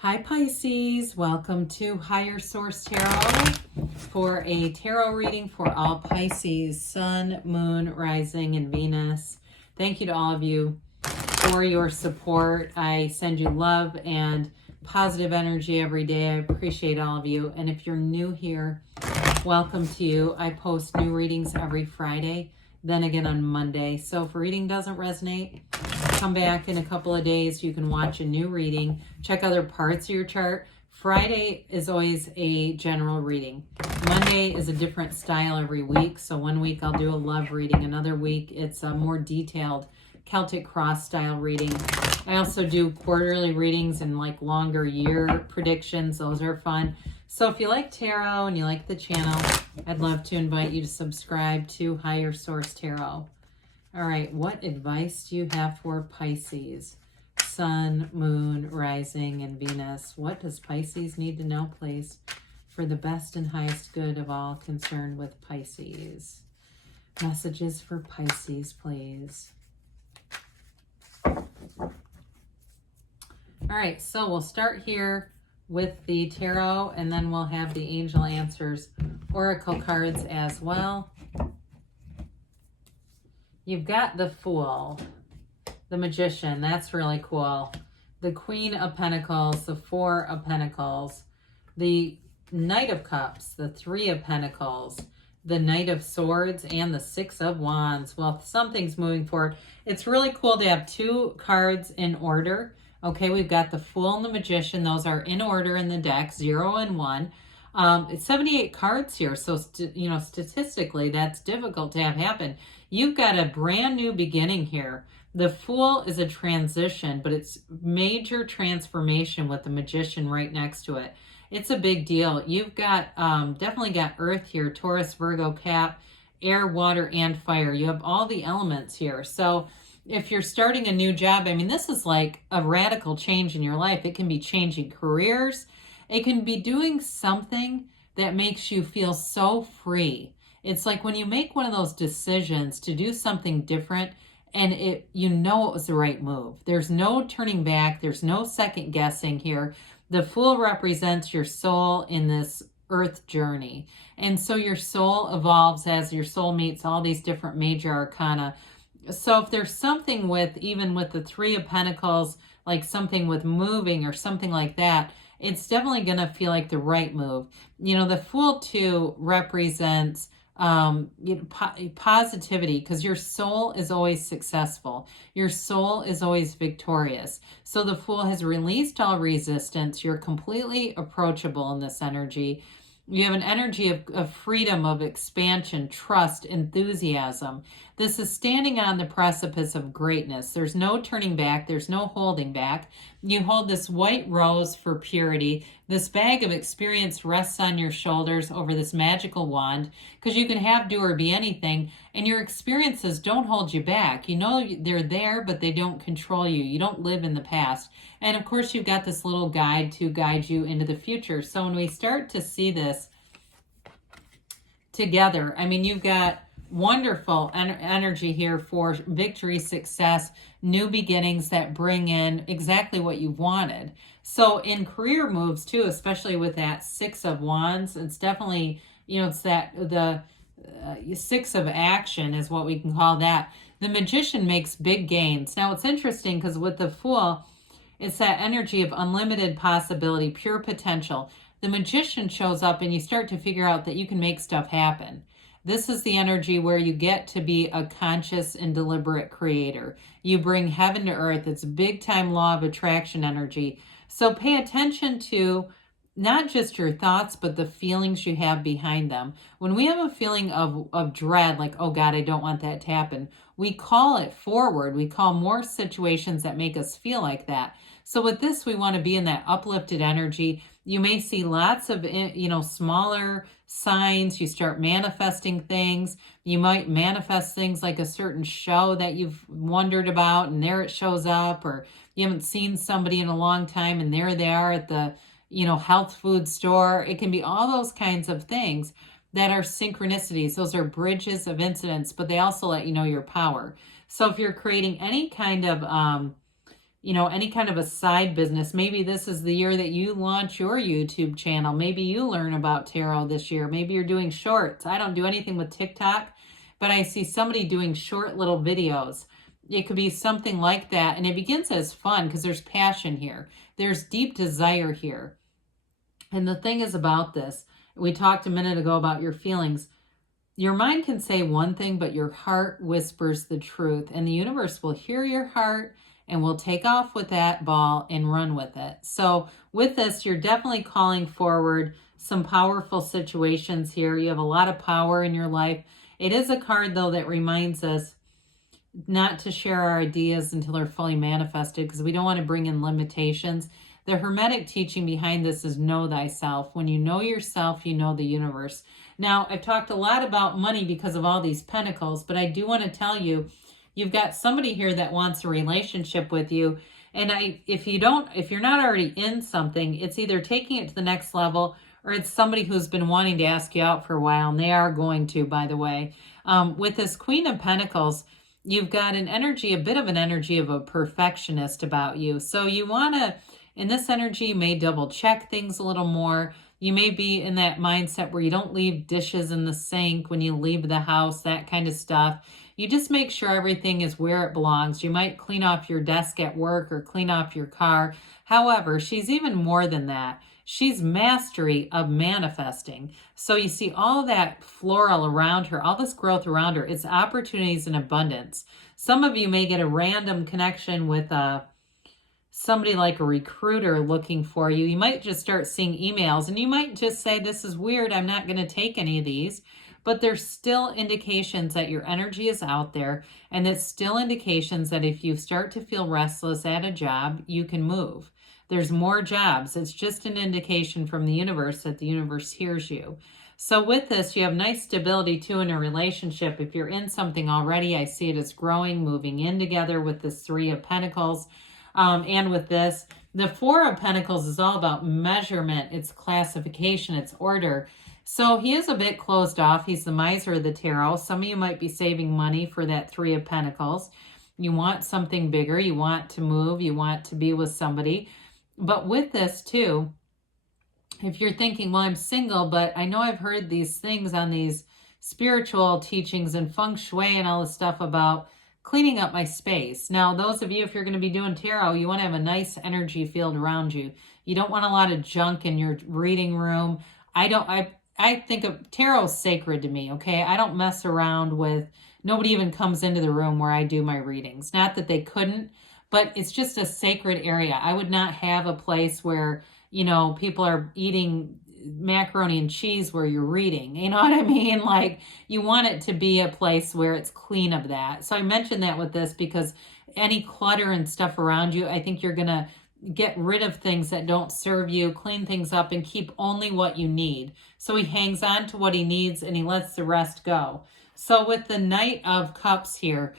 Hi Pisces, welcome to Higher Source Tarot for a tarot reading for all Pisces, Sun, Moon, Rising, and Venus. Thank you to all of you for your support. I send you love and positive energy every day. I appreciate all of you. And if you're new here, welcome to you. I post new readings every Friday, then again on Monday. So if a reading doesn't resonate, come back in a couple of days. You can watch a new reading, check other parts of your chart. Friday is always a general reading. Monday is a different style every week. So one week I'll do a love reading. Another week it's a more detailed Celtic cross style reading. I also do quarterly readings and like longer year predictions. Those are fun. So if you like tarot and you like the channel, I'd love to invite you to subscribe to Higher Source Tarot. All right, what advice do you have for Pisces? Sun, Moon, Rising, and Venus. What does Pisces need to know, please, for the best and highest good of all concerned with Pisces? Messages for Pisces, please. All right, so we'll start here with the tarot, and then we'll have the angel answers oracle cards as well. You've got the Fool, the Magician. That's really cool. The Queen of Pentacles, the Four of Pentacles, the Knight of Cups, the Three of Pentacles, the Knight of Swords, and the Six of Wands. Well, something's moving forward. It's really cool to have two cards in order. Okay, we've got the Fool and the Magician. Those are in order in the deck, 0 and 1. It's 78 cards here, so statistically that's difficult to have happen. You've got a brand new beginning here. The Fool is a transition, but it's major transformation with the Magician right next to it. It's a big deal. You've got definitely got Earth here, Taurus, Virgo, Cap, air, water, and fire. You have all the elements here. So if you're starting a new job, I mean, this is like a radical change in your life. It can be changing careers. It can be doing something that makes you feel so free. It's like when you make one of those decisions to do something different and you know it was the right move. There's no turning back. There's no second guessing here. The Fool represents your soul in this earth journey. And so your soul evolves as your soul meets all these different major arcana. So if there's something with, even with the Three of Pentacles, like something with moving or something like that, it's definitely going to feel like the right move. You know, the Fool too represents positivity, because your soul is always successful. Your soul is always victorious. So the Fool has released all resistance. You're completely approachable in this energy. You have an energy of freedom, of expansion, trust, enthusiasm. This is standing on the precipice of greatness. There's no turning back. There's no holding back. You hold this white rose for purity. This bag of experience rests on your shoulders over this magical wand, because you can have, do, or be anything, and your experiences don't hold you back. You know they're there, but they don't control you. You don't live in the past. And of course, you've got this little guide to guide you into the future. So when we start to see this together, I mean, you've got wonderful energy here for victory, success, new beginnings that bring in exactly what you wanted. So in career moves too, especially with that Six of Wands, it's definitely, you know, it's that the Six of Action is what we can call that. The Magician makes big gains. Now it's interesting because with the Fool, it's that energy of unlimited possibility, pure potential. The Magician shows up and you start to figure out that you can make stuff happen. This is the energy where you get to be a conscious and deliberate creator. You bring heaven to earth. It's big time law of attraction energy. So pay attention to not just your thoughts, but the feelings you have behind them. When we have a feeling of dread, like, oh God, I don't want that to happen, we call it forward. We call more situations that make us feel like that. So with this, we want to be in that uplifted energy. You may see lots of, smaller signs. You start manifesting things. You might manifest things like a certain show that you've wondered about, and there it shows up, or you haven't seen somebody in a long time and there they are at the, health food store. It can be all those kinds of things that are synchronicities. Those are bridges of incidents, but they also let you know your power. So if you're creating any kind of, you know, any kind of a side business. Maybe this is the year that you launch your YouTube channel. Maybe you learn about tarot this year. Maybe you're doing shorts. I don't do anything with TikTok, but I see somebody doing short little videos. It could be something like that. And it begins as fun because there's passion here. There's deep desire here. And the thing is about this, we talked a minute ago about your feelings. Your mind can say one thing, but your heart whispers the truth. And the universe will hear your heart and will take off with that ball and run with it. So with this, you're definitely calling forward some powerful situations here. You have a lot of power in your life. It is a card, though, that reminds us not to share our ideas until they're fully manifested, because we don't want to bring in limitations. The Hermetic teaching behind this is know thyself. When you know yourself, you know the universe. Now, I've talked a lot about money because of all these pentacles, but I do want to tell you, you've got somebody here that wants a relationship with you. And if you're not already in something, it's either taking it to the next level, or it's somebody who's been wanting to ask you out for a while, and they are going to, by the way. With this Queen of Pentacles, you've got an energy, a bit of an energy of a perfectionist about you. So you want to, in this energy, you may double check things a little more. You may be in that mindset where you don't leave dishes in the sink when you leave the house, that kind of stuff. You just make sure everything is where it belongs. You might clean off your desk at work or clean off your car. However, she's even more than that. She's mastery of manifesting. So you see all that floral around her, all this growth around her, it's opportunities and abundance. Some of you may get a random connection with somebody like a recruiter looking for you. You might just start seeing emails and you might just say, this is weird, I'm not going to take any of these. But there's still indications that your energy is out there, and it's still indications that if you start to feel restless at a job, you can move. There's more jobs. It's just an indication from the universe that the universe hears you. So with this, you have nice stability too in a relationship. If you're in something already, I see it as growing, moving in together with this Three of Pentacles. And with this, the Four of Pentacles is all about measurement. It's classification. It's order. So he is a bit closed off. He's the miser of the tarot. Some of you might be saving money for that Three of Pentacles. You want something bigger. You want to move. You want to be with somebody. But with this too, if you're thinking, well, I'm single, but I know I've heard these things on these spiritual teachings and feng shui and all this stuff about cleaning up my space. Now, those of you, if you're going to be doing tarot, you want to have a nice energy field around you. You don't want a lot of junk in your reading room. I think of tarot sacred to me, okay? I don't mess around with, nobody even comes into the room where I do my readings. Not that they couldn't, but it's just a sacred area. I would not have a place where, you know, people are eating macaroni and cheese where you're reading. You know what I mean? Like, you want it to be a place where it's clean of that. So I mentioned that with this because any clutter and stuff around you, I think you're going to get rid of things that don't serve you, clean things up, and keep only what you need. So he hangs on to what he needs and he lets the rest go. So with the Knight of Cups here,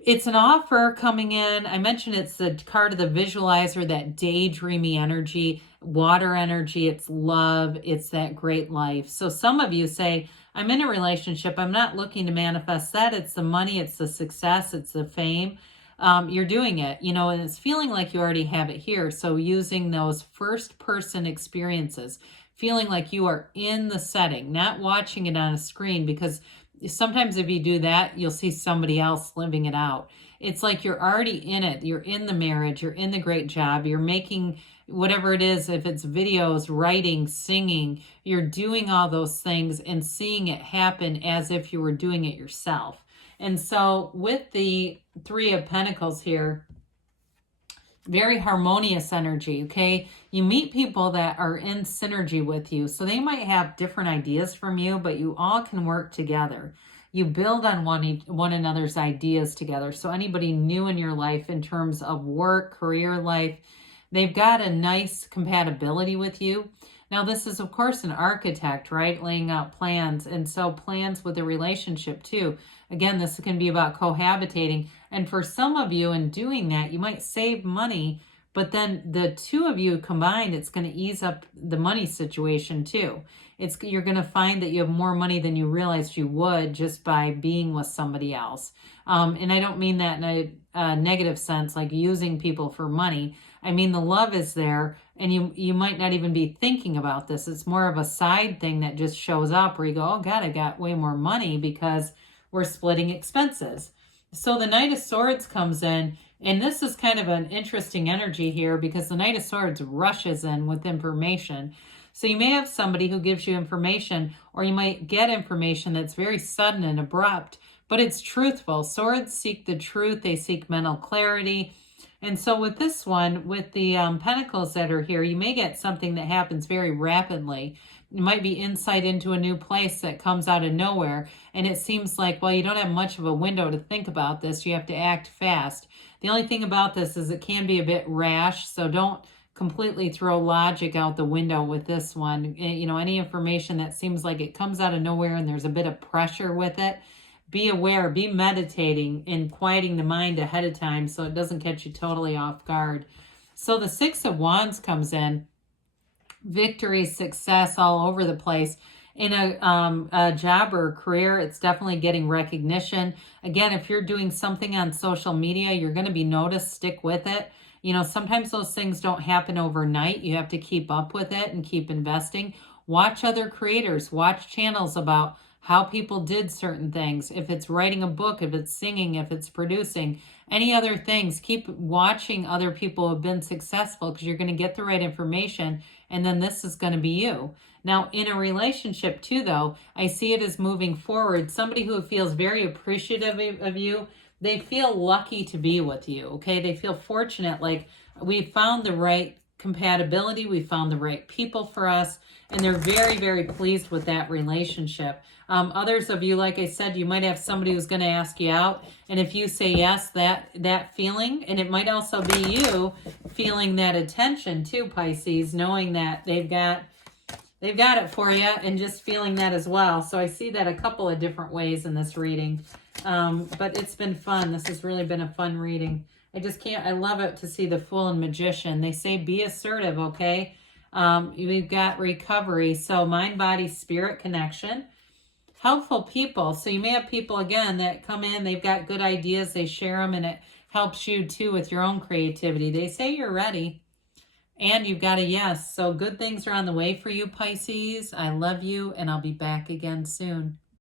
it's an offer coming in. I mentioned it's the card of the visualizer, that daydreamy energy, water energy. It's love. It's that great life. So some of you say, I'm in a relationship. I'm not looking to manifest that. It's the money. It's the success. It's the fame. You're doing it, you know, and it's feeling like you already have it here. So using those first person experiences, feeling like you are in the setting, not watching it on a screen, because sometimes if you do that, you'll see somebody else living it out. It's like you're already in it. You're in the marriage. You're in the great job. You're making whatever it is, if it's videos, writing, singing, you're doing all those things and seeing it happen as if you were doing it yourself. And so with the Three of Pentacles here, very harmonious energy, okay? You meet people that are in synergy with you. So they might have different ideas from you, but you all can work together. You build on one another's ideas together. So anybody new in your life in terms of work, career life, they've got a nice compatibility with you. Now, this is, of course, an architect, right? Laying out plans. And so plans with a relationship, too. Again, this can be about cohabitating. And for some of you, in doing that, you might save money But then the two of you combined, it's going to ease up the money situation too. You're going to find that you have more money than you realized you would just by being with somebody else. And I don't mean that in a negative sense, like using people for money. I mean, the love is there, and you might not even be thinking about this. It's more of a side thing that just shows up where you go, oh God, I got way more money because we're splitting expenses. So the Knight of Swords comes in, and this is kind of an interesting energy here because the Knight of Swords rushes in with information. So you may have somebody who gives you information, or you might get information that's very sudden and abrupt, but it's truthful. Swords seek the truth. They seek mental clarity. And so with this one, with the pentacles that are here, you may get something that happens very rapidly. It might be insight into a new place that comes out of nowhere. And it seems like, well, you don't have much of a window to think about this. You have to act fast. The only thing about this is it can be a bit rash. So don't completely throw logic out the window with this one. You know, any information that seems like it comes out of nowhere and there's a bit of pressure with it, be aware, be meditating and quieting the mind ahead of time so it doesn't catch you totally off guard. So the Six of Wands comes in. Victory, success all over the place. In a job or a career, it's definitely getting recognition. Again, if you're doing something on social media, you're going to be noticed. Stick with it. You know, sometimes those things don't happen overnight. You have to keep up with it and keep investing. Watch other creators. Watch channels about how people did certain things. If it's writing a book, if it's singing, if it's producing, any other things, keep watching other people who have been successful because you're going to get the right information, and then this is going to be you. Now, in a relationship too, though, I see it as moving forward. Somebody who feels very appreciative of you, they feel lucky to be with you, okay? They feel fortunate, like we found the right compatibility, we found the right people for us, and they're very, very pleased with that relationship. Others of you, like I said, you might have somebody who's going to ask you out, and if you say yes, that feeling, and it might also be you feeling that attention too, Pisces, knowing that they've got it for you, and just feeling that as well. So I see that a couple of different ways in this reading, but it's been fun. This has really been a fun reading. I love it to see the Fool and Magician. They say be assertive, okay? We've got recovery, so mind, body, spirit connection. Helpful people. So you may have people, again, that come in, they've got good ideas, they share them, and it helps you too with your own creativity. They say you're ready, and you've got a yes. So good things are on the way for you, Pisces. I love you, and I'll be back again soon.